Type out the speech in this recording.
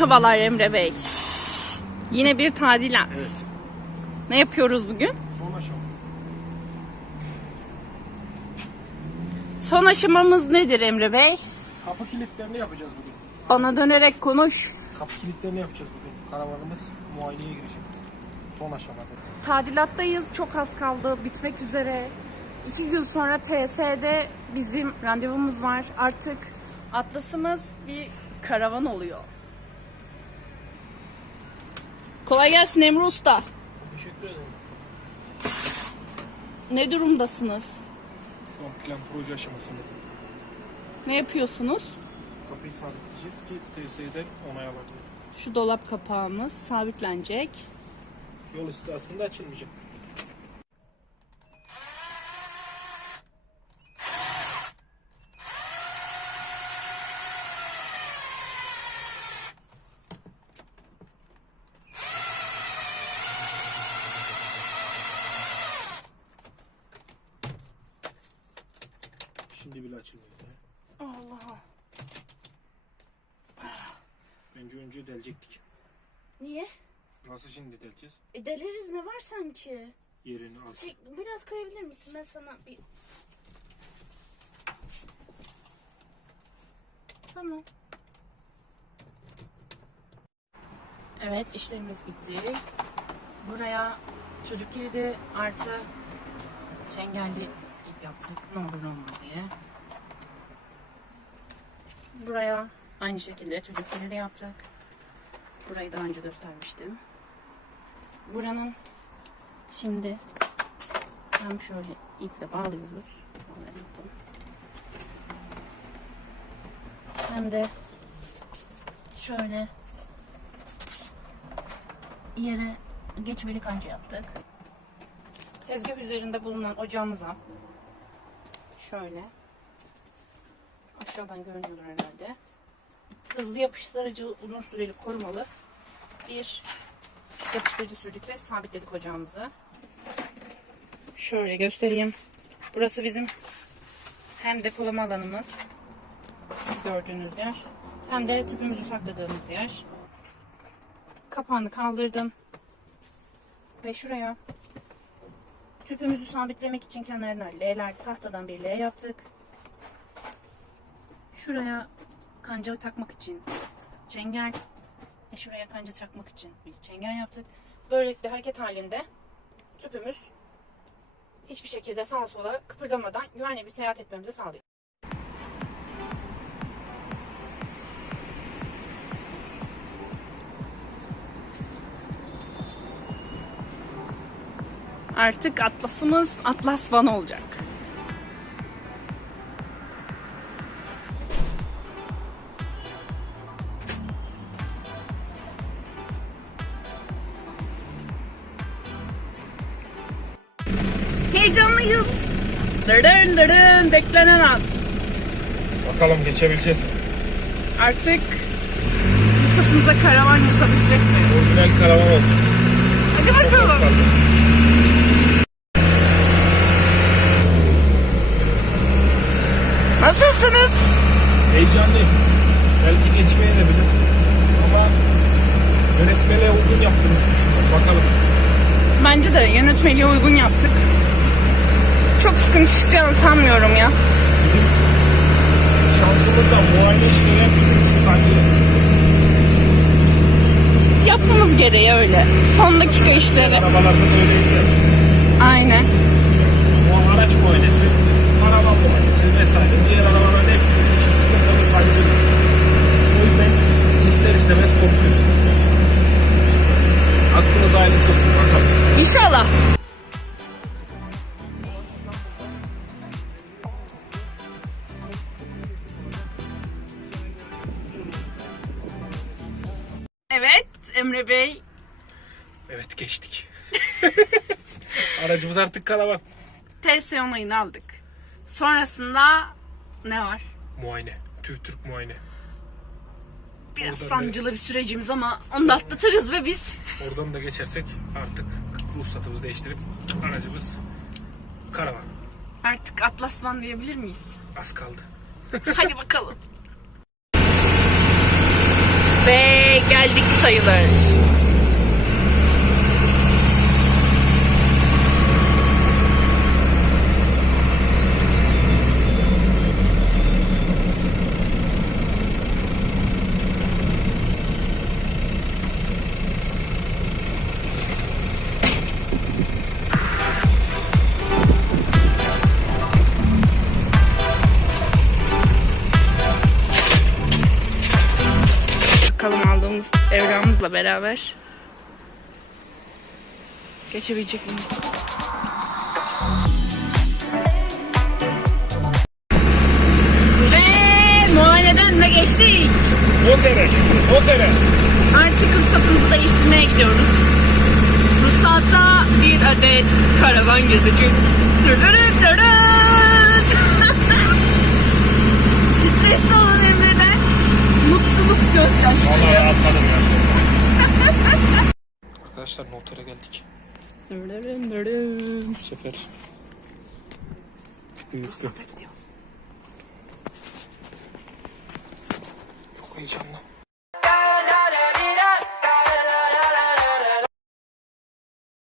Merhabalar Emre Bey. Yine bir tadilat. Evet. Ne yapıyoruz bugün? Son aşama. Son aşamamız nedir Emre Bey? Kapı kilitlerini yapacağız bugün. Bana dönerek konuş. Kapı kilitlerini yapacağız bugün. Karavanımız muayeneye girecek. Son aşamada. Tadilattayız. Çok az kaldı. Bitmek üzere. İki gün sonra TS'de bizim randevumuz var. Artık Atlas'ımız bir karavan oluyor. Kolay gelsin Emre Usta. Teşekkür ederim. Ne durumdasınız? Şu an plan proje aşamasındayız. Ne yapıyorsunuz? Kapıyı sabitleyeceğiz ki TSE'den onay alalım. Şu dolap kapağımız sabitlenecek. Yol esnasında açılmayacak. Şimdi bile açılmıyor. ya. Allah. Bence önce delecektik. Niye? Nasıl şimdi deleceğiz? E deleriz ne var sanki? Yerini al. Şey, biraz kayabilir misin? Ben sana bir... Tamam. Evet işlemimiz bitti. Buraya çocuk kilidi artı çengelli Ne olur olmaz diye. Buraya aynı şekilde çocuk kilidi yaptık. Burayı daha önce göstermiştim. Buranın Şimdi hem şöyle iple bağlıyoruz. Hem de şöyle yere geçmeli kanca yaptık. Tezgah üzerinde bulunan ocağımıza şöyle aşağıdan görünüyor herhalde. Hızlı yapıştırıcı uzun süreli korumalı bir yapıştırıcı sürdük ve sabitledik ocağımızı. Şöyle göstereyim. Burası bizim hem depolama alanımız gördüğünüz yer hem de tüpümüzü sakladığımız yer. Kapağını kaldırdım. Ve şuraya tüpümüzü sabitlemek için kenarına L'ler tahtadan bir L yaptık. Şuraya kancağı takmak için çengel ve şuraya kanca takmak için bir çengel yaptık. Böylelikle hareket halinde tüpümüz hiçbir şekilde sağa sola kıpırdamadan güvenli bir seyahat etmemizi sağlıyor. Artık Atlas'ımız Atlas Van olacak. Heyecanlıyız. Dırın dırın beklenen an. Bakalım geçebileceğiz. Artık sırtımıza karavan yapabilecek mi? Orijinal karavan olacak. Hadi bakalım. Heyecanlıyım. Belki geçmeyebilir. Ama yönetmeliğe uygun yaptığımızı düşünüyorum. Bakalım. Bence de yönetmeliğe uygun yaptık. Çok sıkıntı çıkacağını sanmıyorum ya. Şansımızdan muayene işleyen bizim için sanki Yapmamız gereği öyle. Son dakika işleri. arabalarda böyleydi. Aynen. İnşallah. Evet Emre Bey. Evet geçtik. Aracımız artık karavan. TS onayını aldık. Sonrasında ne var? Muayene. TÜV Türk muayene. Biraz Oradan da- sancılı bir sürecimiz ama onu da atlatırız ve biz. Oradan da geçersek artık ruhsatımızı değiştirip aracımız karavan. Artık Atlas Van diyebilir miyiz? Az kaldı. Hadi bakalım. Ve geldik sayılır. Evramızla beraber geçebilecek miyiz? Ve muayeneden de geçtik. Notere şimdi, notere. Artık ruhsatımızı değiştirmeye gidiyoruz. Ruhsatta bir adet karavan gözücü. Dırırır dırır. Stresli olan Emre'den mutluluk gözyaşları. Vallahi rahatladım ya. Arkadaşlar notere geldik. Bu sefer büyüktü. Çok heyecanlı.